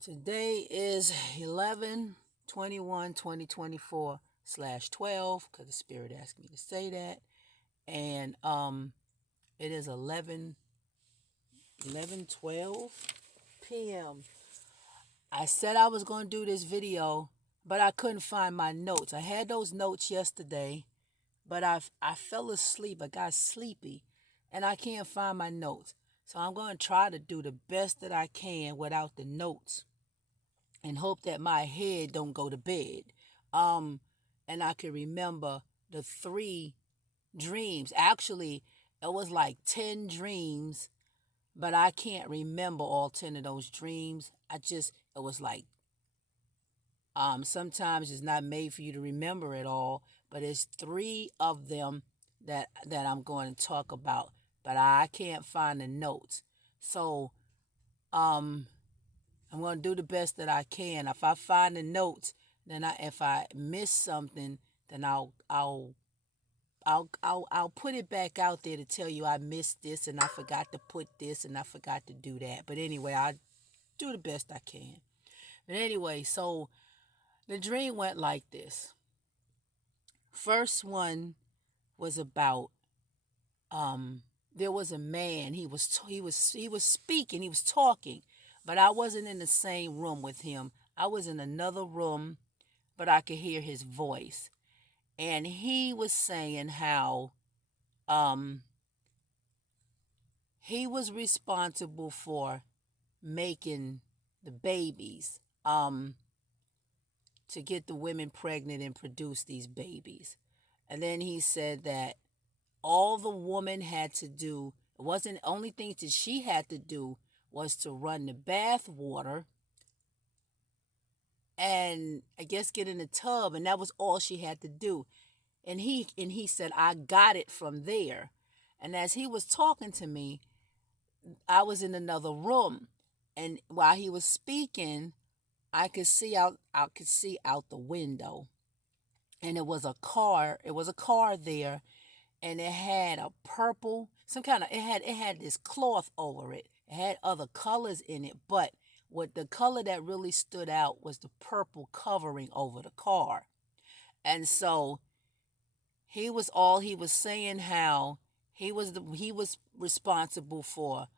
Today is 11/21/2024/12 because the Spirit asked me to say that. And it is 11:12 p.m. I said I was going to do this video, but I couldn't find my notes. I had those notes yesterday, but I fell asleep. I got sleepy, and I can't find my notes. So I'm going to try to do the best that I can without the notes and hope that my head don't go to bed. Um, and I can remember the three dreams. Actually, it was like 10 dreams, but I can't remember all 10 of those dreams. It was like, sometimes it's not made for you to remember it all, but it's three of them that I'm going to talk about, but I can't find the notes. So, um, I'm going to do the best that I can. If I find the notes, if I miss something, then I'll put it back out there to tell you I missed this and I forgot to put this and I forgot to do that. But anyway, I do the best I can. But anyway, so the dream went like this. First one was about there was a man. He was speaking. He was talking, but I wasn't in the same room with him. I was in another room, but I could hear his voice, and he was saying how um he was responsible for making the babies, to get the women pregnant and produce these babies. And then he said that all the woman had to do, it wasn't only things that she had to do was to run the bath water and I guess get in the tub, and that was all she had to do. And he said, I got it from there. And as he was talking to me, I was in another room, and while he was speaking, I could see out the window, and it was a car there, and it had a purple, some kind of, it had this cloth over it. It had other colors in it, but what the color that really stood out was the purple covering over the car. And so he was saying how he was responsible for,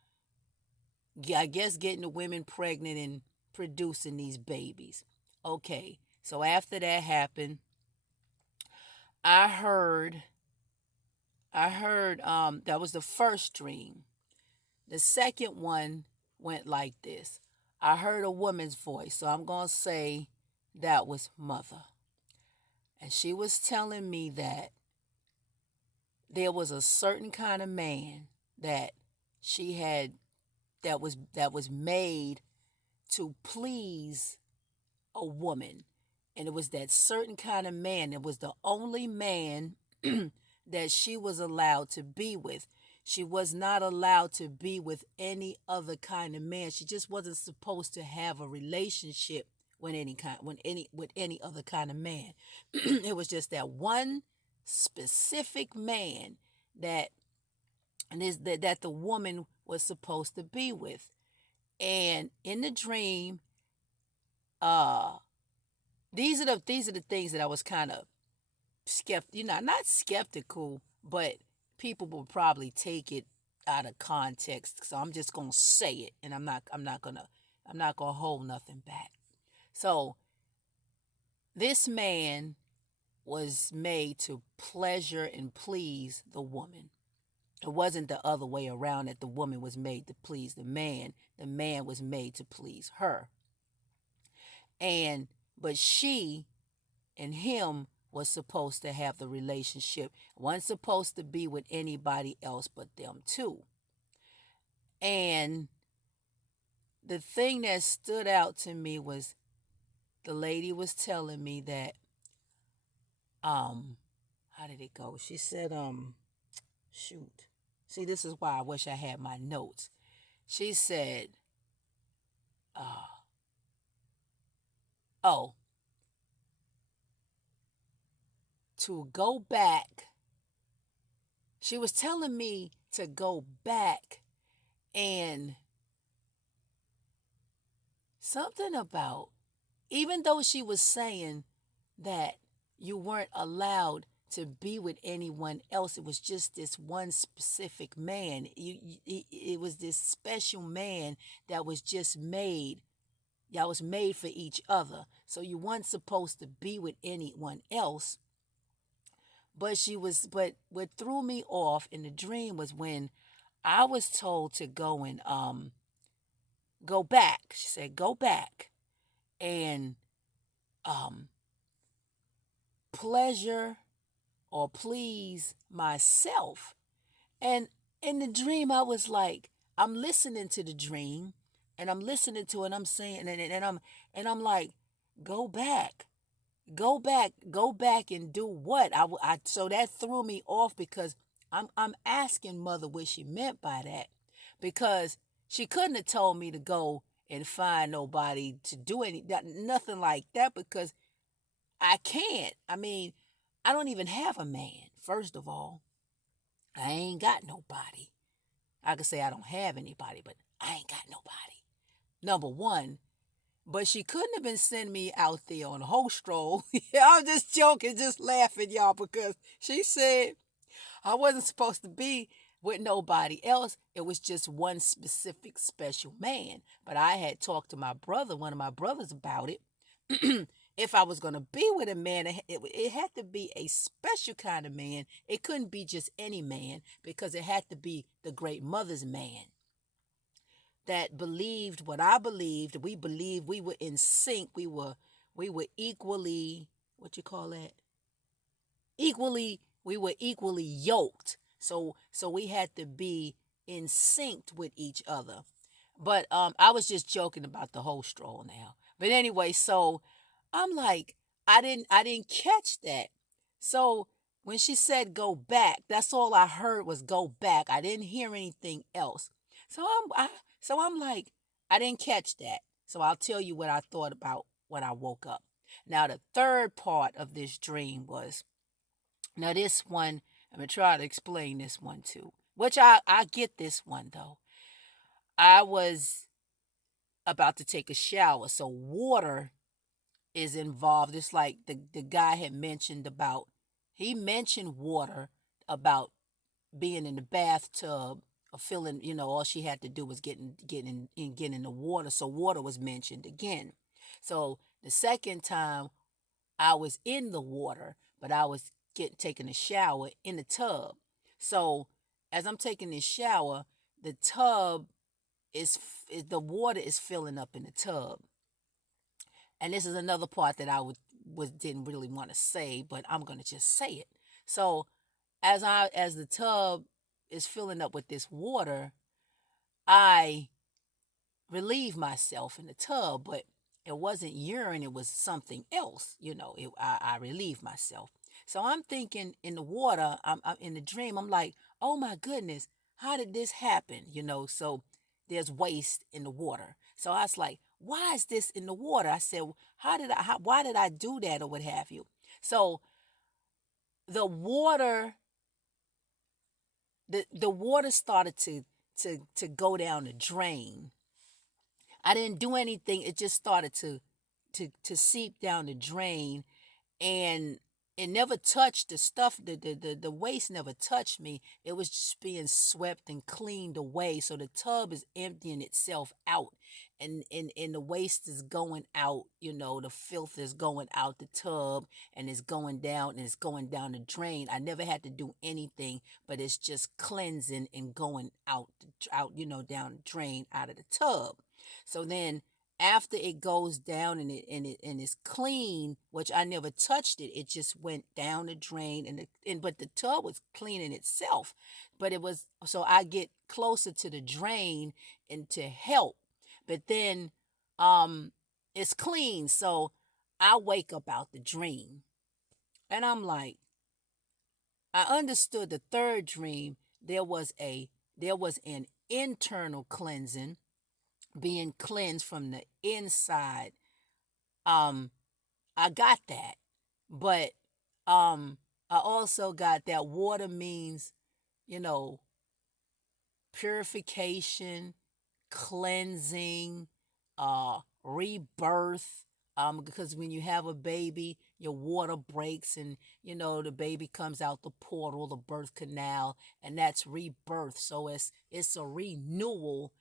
I guess, getting the women pregnant and producing these babies. Okay, so after that happened, I heard that was the first dream. The second one went like this. I heard a woman's voice, so I'm going to say that was mother. And she was telling me that there was a certain kind of man that she had, that was made to please a woman. And it was that certain kind of man. It was the only man that she was allowed to be with. She was not allowed to be with any other kind of man. She just wasn't supposed to have a relationship with any other kind of man. It was just that one specific man that that the woman was supposed to be with. And in the dream, uh these are the things that I was kind of not skeptical, but people will probably take it out of context. So I'm just gonna say it, and I'm not gonna hold nothing back. So this man was made to pleasure and please the woman. It wasn't the other way around, that the woman was made to please the man. The man was made to please her. And but she and him was supposed to have the relationship. Wasn't supposed to be with anybody else but them two. And the thing that stood out to me was the lady was telling me that, how did it go? She said, shoot. See, this is why I wish I had my notes. She said, uh oh, to go back. She was telling me to go back and something about, even though she was saying that you weren't allowed to be with anyone else, it was just this one specific man. It was this special man that was just made. Y'all was made for each other. So you weren't supposed to be with anyone else. But what threw me off in the dream was when I was told to go and go back. She said, go back and um pleasure or please myself. And in the dream, I was like, I'm listening to the dream, and I'm listening to it. And I'm saying, and I'm like, go back, go back, and do what? So that threw me off because I'm asking Mother what she meant by that, because she couldn't have told me to go and find nobody to do nothing like that, because I can't. I mean, I don't even have a man. First of all, I ain't got nobody. I could say I don't have anybody, but I ain't got nobody. Number one. But she couldn't have been sending me out there on a whole stroll. I'm just joking, just laughing, y'all, because she said I wasn't supposed to be with nobody else. It was just one specific special man. But I had talked to my brother, one of my brothers, about it. If I was going to be with a man, it had to be a special kind of man. It couldn't be just any man, because it had to be the great mother's man that believed what I believed. We believed, we were in sync. We were equally, what you call that? We were equally yoked. So we had to be in sync with each other. But I was just joking about the whole stroll now. But anyway, so I'm like, I didn't catch that. So when she said go back, that's all I heard was go back. I didn't hear anything else. So I'm like, I didn't catch that. So I'll tell you what I thought about when I woke up. Now the third part of this dream was, now this one, I'm gonna try to explain this one too. Which I get this one though. I was about to take a shower, so water is involved. It's like the guy had mentioned about, he mentioned water, about being in the bathtub or feeling, all she had to do was get in the water. So water was mentioned again. So the second time I was in the water, but I was taking a shower in the tub. So as I'm taking this shower, the tub the water is filling up in the tub. And this is another part that I didn't really want to say, but I'm gonna just say it. So as the tub is filling up with this water, I relieve myself in the tub, but it wasn't urine, it was something else. I relieve myself. So I'm thinking in the water, I'm in the dream, I'm like, oh my goodness, how did this happen? So there's waste in the water. So I was like, why is this in the water? I said, why did I do that, or what have you? So the water, the water started to go down the drain. I didn't do anything. It just started to seep down the drain, and it never touched the stuff. The waste never touched me. It was just being swept and cleaned away. So the tub is emptying itself out, and the waste is going out. The filth is going out the tub, and it's going down, and it's going down the drain. I never had to do anything, but it's just cleansing and going out, down the drain out of the tub. So then after it goes down, and it's clean, which I never touched it, it just went down the drain, but the tub was cleaning itself. But it was, so I get closer to the drain and to help. But then it's clean. So I wake up out the dream, and I'm like, I understood the third dream. There was an internal cleansing, being cleansed from the inside. um I got that. But I also got that water means, you know purification, cleansing, rebirth. Because when you have a baby, your water breaks, and the baby comes out the portal, the birth canal, and that's rebirth. So it's a renewal,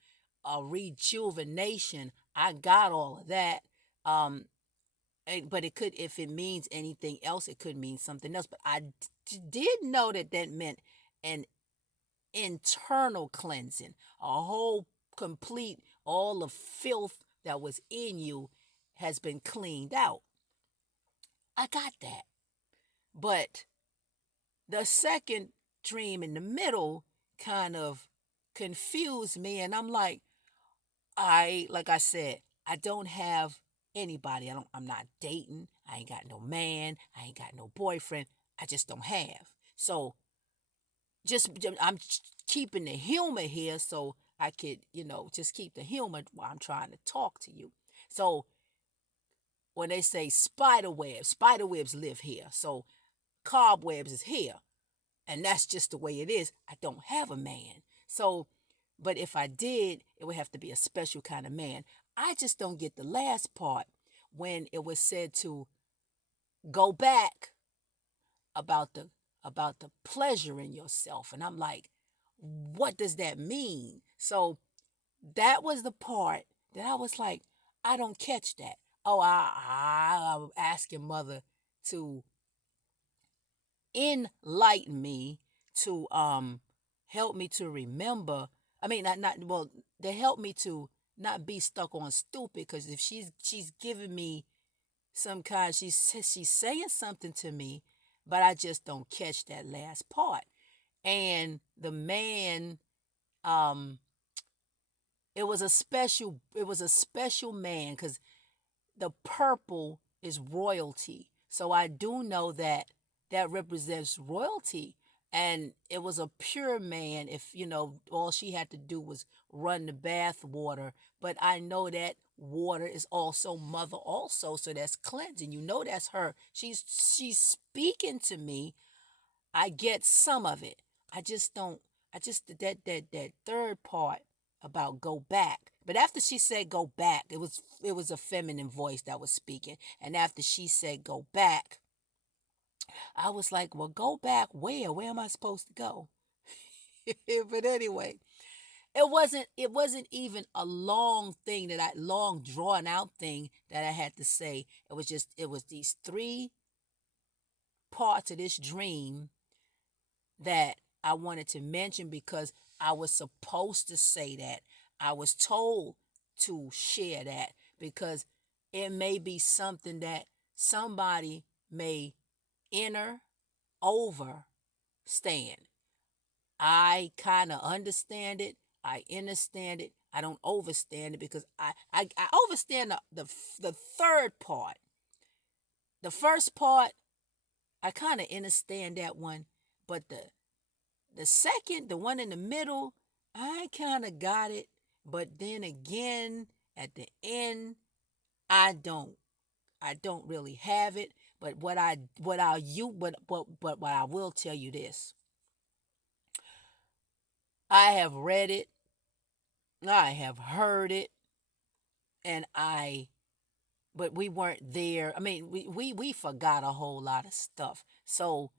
a rejuvenation. I got all of that. Um, but it could, if it means anything else, it could mean something else. But I did know that that meant an internal cleansing, a whole complete, all the filth that was in you has been cleaned out. I got that. But the second dream in the middle kind of confused me, and I'm like I said, I don't have anybody. I'm not dating. I ain't got no man. I ain't got no boyfriend. I just don't have. So just I'm keeping the humor here so I could, just keep the humor while I'm trying to talk to you. So when they say spider webs live here. So cobwebs is here. And that's just the way it is. I don't have a man. So, but if I did, it would have to be a special kind of man. I just don't get the last part when it was said to go back about the pleasure in yourself. And I'm like, what does that mean? So that was the part that I was like, I don't catch that. Oh, I was asking mother to enlighten me, to help me to remember. I mean, not well, they help me to not be stuck on stupid, because if she's giving me some kind, she's saying something to me, but I just don't catch that last part. And the man, um it was a special man, because the purple is royalty. So I do know that that represents royalty. And it was a pure man, if all she had to do was run the bath water. But I know that water is also mother also, so that's cleansing. That's her. She's speaking to me. I get some of it. I just don't. I just that third part about go back. But after she said go back, it was a feminine voice that was speaking. And after she said go back, I was like, well, go back where? Where am I supposed to go? But anyway, it wasn't even a long drawn out thing that I had to say. It was these three parts of this dream that I wanted to mention, because I was supposed to say that. I was told to share that, because it may be something that somebody may enter over stand. I kind of understand it. I understand it. I don't overstand it, because I overstand the third part. The first part, I kind of understand that one, but the second, the one in the middle, I kind of got it, but then again, at the end, I don't. I don't really have it. But what I will tell you this: I have read it, I have heard it, and but we weren't there. I mean, we forgot a whole lot of stuff. So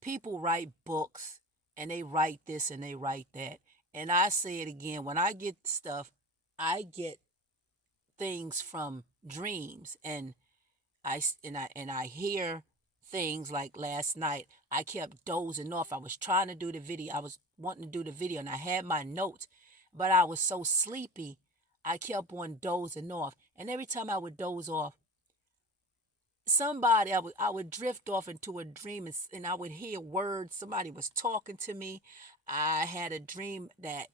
people write books, and they write this and they write that. And I say it again, when I get stuff, I get things from dreams, and I hear things like last night. I kept dozing off. I was trying to do the video. I was wanting to do the video, and I had my notes, but I was so sleepy. I kept on dozing off, and every time I would doze off, I would drift off into a dream, and I would hear words. Somebody was talking to me. I had a dream that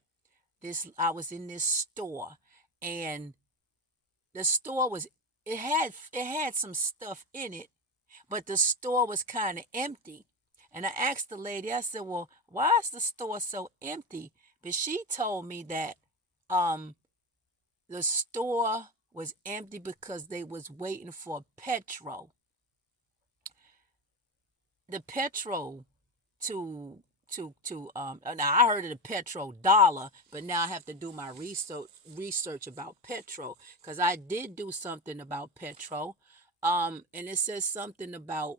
this I was in this store, and the store was it had some stuff in it, but the store was kind of empty. And I asked the lady, I said, well, why is the store so empty? But she told me that um the store was empty because they was waiting for Petrol. The Petrol to now I heard of the petrol dollar, but now I have to do my research about petrol, because I did do something about petrol. And it says something about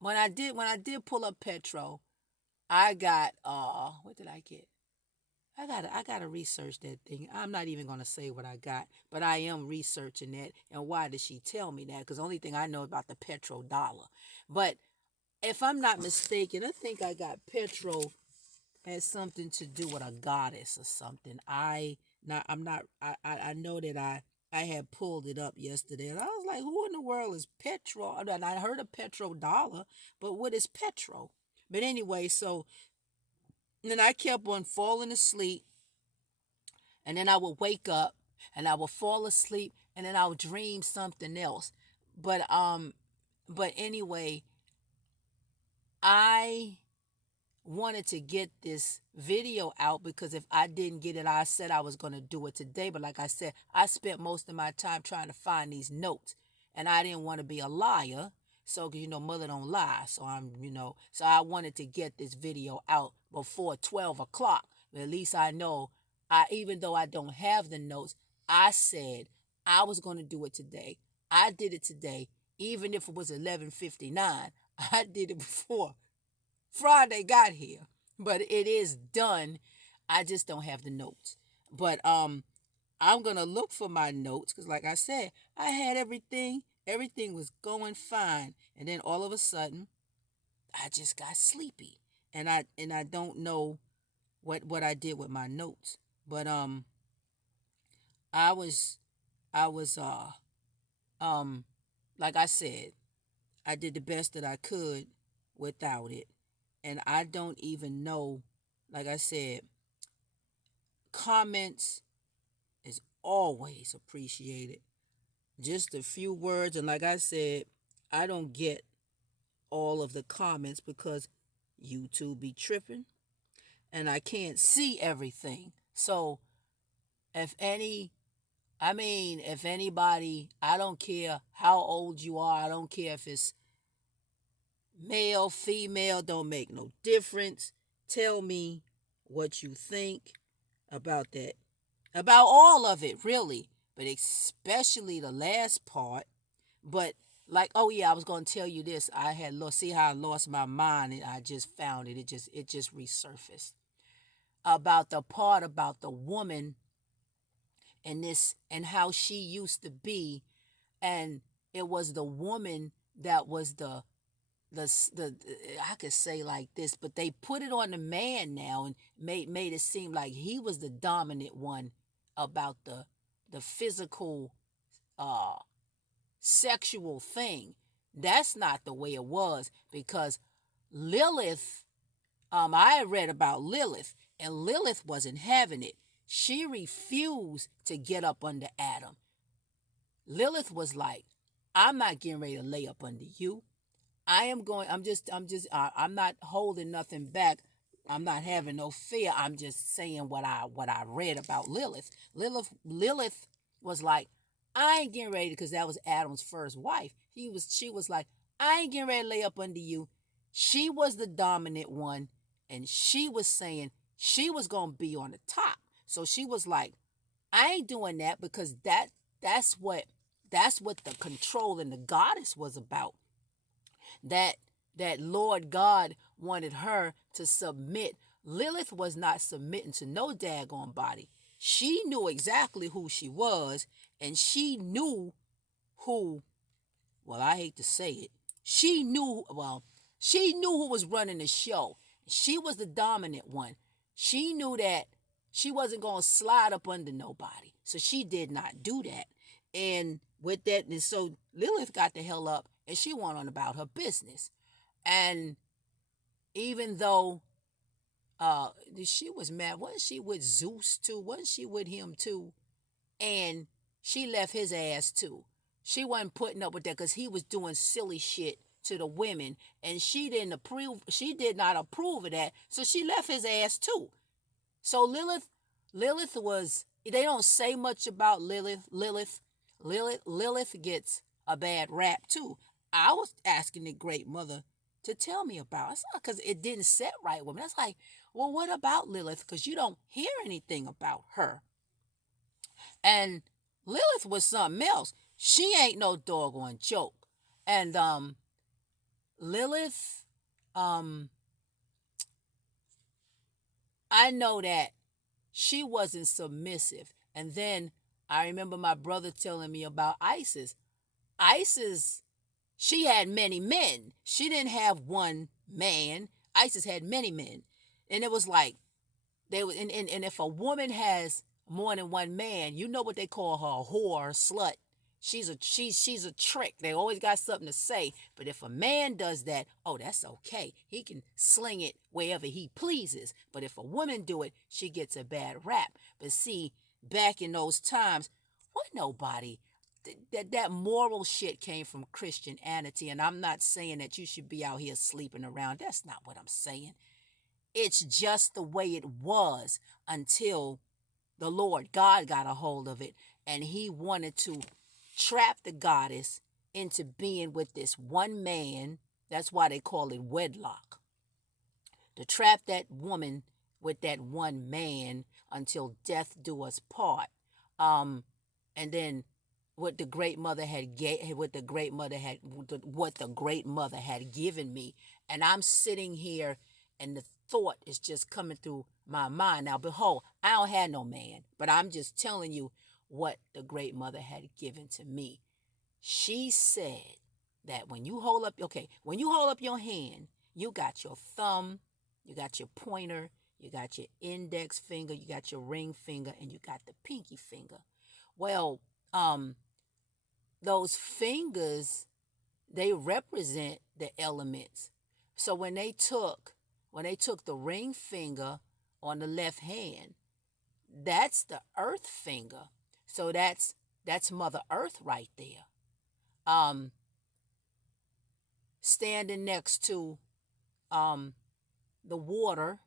when I did pull up petrol, I got what did I get? I gotta research that thing. I'm not even gonna say what I got, but I am researching that. And why did she tell me that? Because the only thing I know about the petrol dollar. But if I'm not mistaken, I think I got petrol has something to do with a goddess or something. I know that I had pulled it up yesterday, and I was like, who in the world is petrol? And I heard of petrol dollar, but what is petrol? But anyway, so then I kept on falling asleep, and then I would wake up and I would fall asleep, and then I would dream something else. But anyway, I wanted to get this video out, because if I didn't get it, I said I was going to do it today. But like I said, I spent most of my time trying to find these notes, and I didn't want to be a liar. So, because mother don't lie. So so I wanted to get this video out before 12 o'clock. But at least I know, even though I don't have the notes, I said I was going to do it today. I did it today, even if it was 11:59. I did it before Friday got here, but it is done. I just don't have the notes. But I'm gonna look for my notes, because like I said, I had everything. Everything was going fine, and then all of a sudden, I just got sleepy, and I don't know what I did with my notes. But I was I was like I said, I did the best that I could without it. And I don't even know, like I said, comments is always appreciated. Just a few words. And like I said, I don't get all of the comments because YouTube be tripping and I can't see everything. So if any if anybody, I don't care how old you are, I don't care if it's male, female, don't make no difference. Tell me what you think about that. About all of it, really. But especially the last part. But like, oh yeah, I was gonna tell you this. I had lost, see how I lost my mind, and I just found it. It just resurfaced. About the part about the woman and this and how she used to be, and it was the woman that was the I could say like this, but they put it on the man now and made it seem like he was the dominant one about the physical uh sexual thing. That's not the way it was, because Lilith, I had read about Lilith, and Lilith wasn't having it. She refused to get up under Adam. Lilith was like, I'm not getting ready to lay up under you. I'm not holding nothing back. I'm not having no fear. I'm just saying what I read about Lilith. Lilith was like, I ain't getting ready, because that was Adam's first wife. She was like, I ain't getting ready to lay up under you. She was the dominant one, and she was saying she was gonna be on the top. So she was like, I ain't doing that, because that's what the control and the goddess was about. that that Lord God wanted her to submit. Lilith was not submitting to no daggone body. She knew exactly who she was, and she knew who, well, I hate to say it, she knew who was running the show. She was the dominant one. She knew that she wasn't going to slide up under nobody. So she did not do that. And with that, and so Lilith got the hell up, and she went on about her business. And even though she was mad, wasn't she with Zeus too? Wasn't she with him too? And she left his ass too. She wasn't putting up with that, because he was doing silly shit to the women, and she did not approve of that. So she left his ass too. So Lilith was, they don't say much about Lilith. Lilith gets a bad rap too. I was asking the great mother, to tell me about. It's not because it didn't set right with me. That's like, well, what about Lilith? Because you don't hear anything about her. And Lilith was something else. She ain't no doggone joke. And Lilith, um, I know that she wasn't submissive. And then I remember my brother telling me about Isis. Isis, she had many men. She didn't have one man. Isis had many men. And it was like, and if a woman has more than one man, you know what they call her, a whore, a slut. She's a trick. They always got something to say. But if a man does that, oh, that's okay. He can sling it wherever he pleases. But if a woman do it, she gets a bad rap. But see, back in those times, what nobody that moral shit came from Christianity. And I'm not saying that you should be out here sleeping around. That's not what I'm saying. It's just the way it was until the Lord God got a hold of it, and he wanted to trap the goddess into being with this one man. That's why they call it wedlock. To trap that woman with that one man until death do us part. And then what the great mother had what the great mother had given me, and I'm sitting here, and the thought is just coming through my mind. Now, behold, I don't have no man, but I'm just telling you what the great mother had given to me. She said that when you hold up your hand, you got your thumb, you got your pointer, you got your index finger, you got your ring finger, and you got the pinky finger. Well, those fingers, they represent the elements. So when they took the ring finger on the left hand, that's the earth finger. So that's Mother Earth right there. Standing next to the water,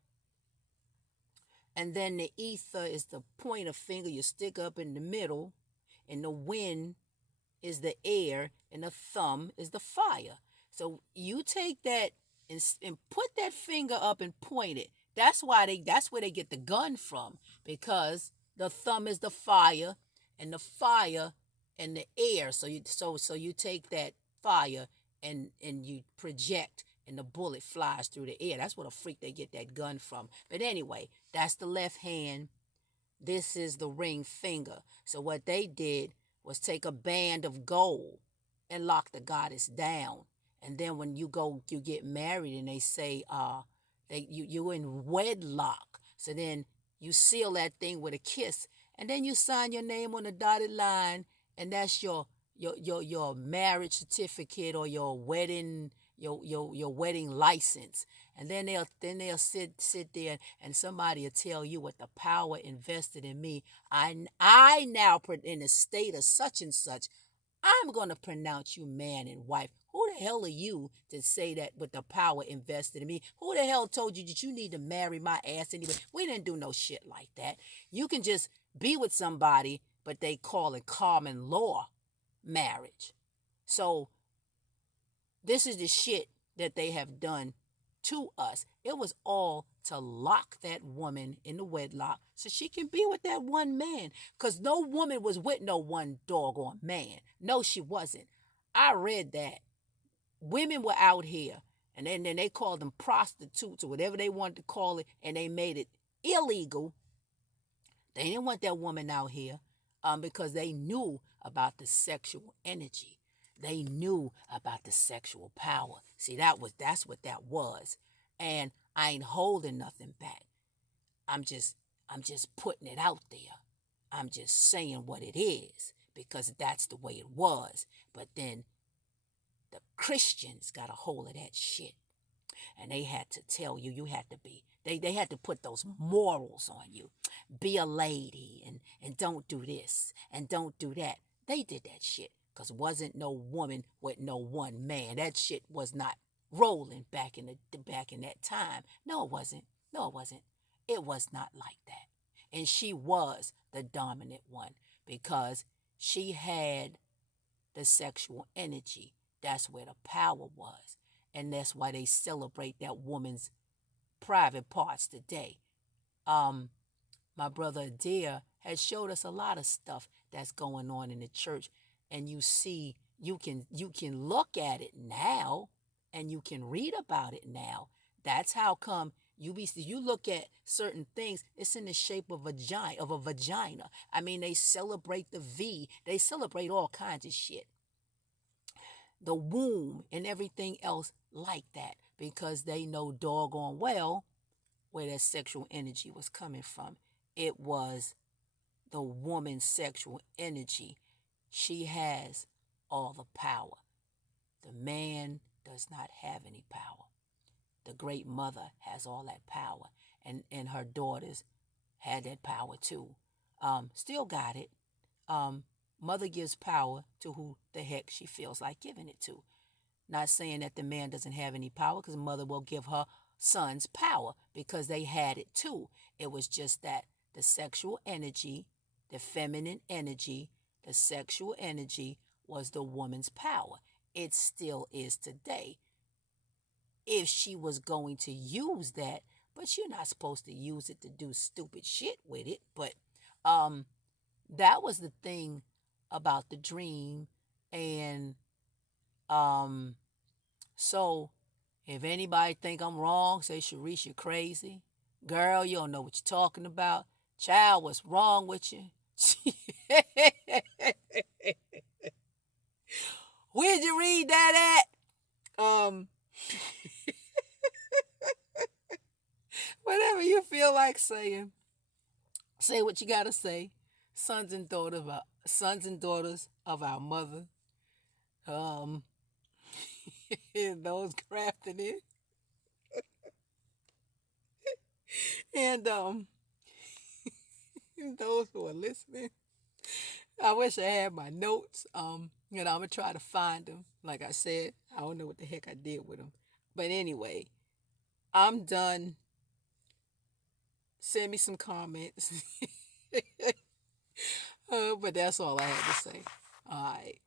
and then the ether is the pointer finger you stick up in the middle, and the wind is the air, and the thumb is the fire. So you take that and put that finger up and point it. That's where they get the gun from, because the thumb is the fire, and the fire and the air. So you take that fire and you project, and the bullet flies through the air. That's what a freak they get that gun from. But anyway, that's the left hand. This is the ring finger. So what they did was take a band of gold and lock the goddess down. And then when you get married, and they say you're in wedlock. So then you seal that thing with a kiss, and then you sign your name on the dotted line, and that's your marriage certificate, or your wedding wedding license. And then they'll sit there, and somebody will tell you, what the power invested in me, I now, in the state of such and such, I'm going to pronounce you man and wife. Who the hell are you to say that with the power invested in me? Who the hell told you that you need to marry my ass anyway? We didn't do no shit like that. You can just be with somebody, but they call it common law marriage. So this is the shit that they have done to us. It was all to lock that woman in the wedlock so she can be with that one man. Because no woman was with no one doggone man. No, she wasn't. I read that. Women were out here, and then they called them prostitutes or whatever they wanted to call it, and they made it illegal. They didn't want that woman out here because they knew about the sexual energy. They knew about the sexual power. See, that's what that was. And I ain't holding nothing back. I'm just putting it out there. I'm just saying what it is, because that's the way it was. But then the Christians got a hold of that shit. And they had to tell you, you had to be, they had to put those morals on you. Be a lady, and don't do this and don't do that. They did that shit because wasn't no woman with no one man. That shit was not rolling back in that time. No, it wasn't. No, it wasn't. It was not like that. And she was the dominant one because she had the sexual energy. That's where the power was. And that's why they celebrate that woman's private parts today. Um, my brother Adair has showed us a lot of stuff that's going on in the church, and you can look at it now, and you can read about it now. That's how come you look at certain things, it's in the shape of a vagina. I mean, they celebrate the V, they celebrate all kinds of shit, the womb and everything else like that, because they know doggone well where that sexual energy was coming from. It was the woman's sexual energy. She has all the power. The man does not have any power. The great mother has all that power, and her daughters had that power too. Still got it. Um, Mother gives power to who the heck she feels like giving it to. Not saying that the man doesn't have any power, because mother will give her sons power because they had it too. It was just that the sexual energy, the feminine energy, the sexual energy was the woman's power. It still is today. If she was going to use that, but you're not supposed to use it to do stupid shit with it. But um that was the thing about the dream. And um so if anybody think I'm wrong, say, Sharice, you crazy. Girl, you don't know what you're talking about. Child, what's wrong with you? Where'd you read that at? Whatever you feel like saying, say what you gotta say. Sons and daughters of our mother. Um, those crafting it, and those who are listening. I wish I had my notes. I'm gonna try to find them. Like I said, I don't know what the heck I did with them. But anyway, I'm done. Send me some comments. But that's all I had to say. All right.